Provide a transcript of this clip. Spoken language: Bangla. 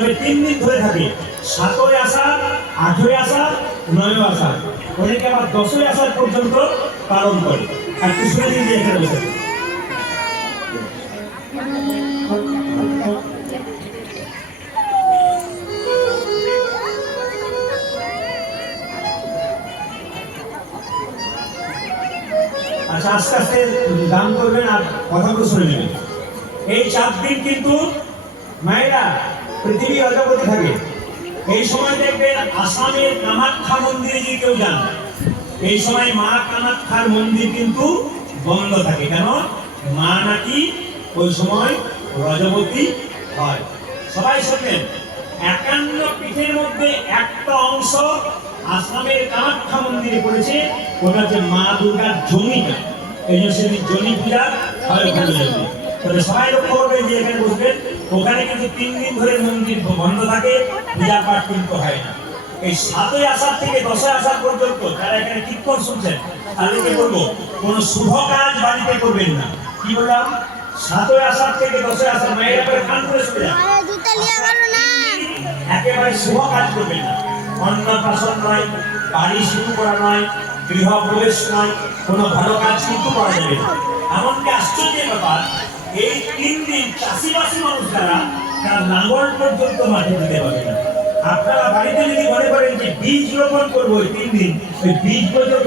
তবে 3 দিন ধরে থাকে। 7ই আষাঢ়, 8ই আষাঢ়, 9ই আষাঢ়, অনেকে আবার 10ই আষাঢ় পর্যন্ত পালন করে। আর কৃষ্ণ দিন দিয়ে এখানে বসে থাকে। আচ্ছা, আস্তে আস্তে গান করবেন আর কথাগুলো শুনে নেবেন। এই 4 দিন কিন্তু মায়েরা পৃথিবী অজগতে থাকে। এই সময় দেখবেন আসামের কামাখ্যা মন্দিরে যদি কেউ যান, এই সময় মা কামাখ্যার মন্দির কিন্তু বন্ধ থাকে। কেন? মা নাকি ওই সময় রজবতী হয়। সবাই শুনবেন, 51 পীঠের মধ্যে একটা অংশ আসামের কামাখ্যা মন্দিরে পড়েছে, ওটা হচ্ছে মা দুর্গার জনিটা। এই জন্য সেদিন জনি পূজা হয় ওখানে। তবে সবাই লক্ষ্য করবেন যে এখানে বসবেন, ওখানে কিন্তু 3 দিন ধরে মন্দির বন্ধ থাকে, পূজা পাঠ কিন্তু হয় না। এই 7ই আষাঢ় থেকে 10ই আষাঢ় পর্যন্ত যারা এখানে কীর্তন শুনছেন তাদেরকে বলবো, কোন শুভ কাজ বাড়িতে করবেন না। কি বললাম? 7ই আষাঢ় থেকে 10ই আষাঢ় মায়েরা করে কান করে শুনে যান, একেবারে শুভ কাজ করবেন না। অন্নপ্রাশন নয়, বাড়ি শুরু করা নয়, গৃহ প্রবেশ নয়, কোনো ভালো কাজ কিন্তু করা যাবে না। এমনকি আশ্চর্যের ব্যাপার, এই 3 দিন চাষিবাসী মানুষ যারা, তারা লাঙ্গল পর্যন্ত মাঠে দিতে পারে না। আপনারা বাড়িতে যদি মনে করেন যে বীজ রোপণ করবো, 3 দিন ওই বীজ পর্যন্ত